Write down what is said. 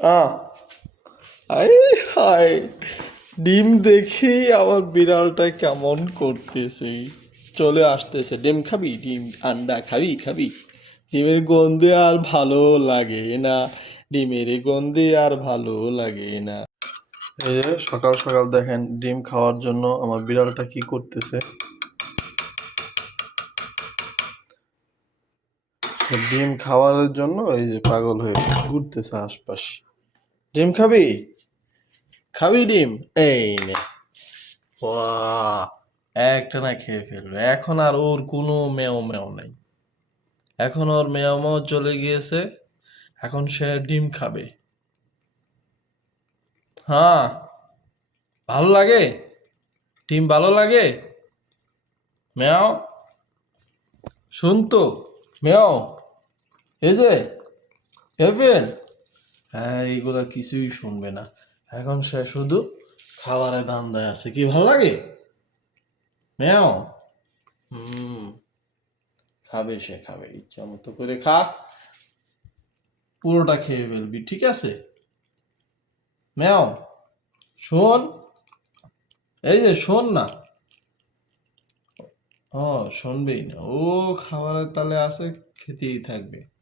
আহ I হায়, ডিম দেখেই আমার বিড়ালটা কেমন করতেছে, চলে আসতেছে। ডিম খাবি? ডিম আন্ডা খাবি? খাবি? ডিমের গন্ধে আর ভালো লাগে না, ডিমের গন্ধে আর ভালো লাগে না। এই যে সকাল সকাল দেখেন ডিম খাওয়ার জন্য আমার বিড়ালটা কি করতেছে। ডিম খাওয়ার জন্য এই যে পাগল হয়ে ঘুরতেছে আশপাশ। ডিম খাবি? খাবি ডিম? এই নে। বাহ! একটানা খেয়ে ফেলবে। এখন আর ওর কোনো ম্যাও ম্যাও নাই। এখন ওর ম্যাও ম্যাও চলে গিয়েছে। এখন সে ডিম খাবে। হ্যাঁ, ভালো লাগে? ডিম ভালো লাগে? ম্যাও? শুনতো? ম্যাও? এই যে এভেন, হ্যাঁ এইগুলা কিছুই শুনবে না। এখন সে শুধু খাবারের ধান্দায় আছে। কি ভালো লাগে? ম্যাও? হুম, খাবে, সে খাবে, ইচ্ছা মতো করে খা, পুরোটা খেয়ে ফেলবি, ঠিক আছে? ম্যাও, শোন, এই যে শোন না। ও শুনবেই না, ও খাবারের তালে আছে, খেতেই থাকবে।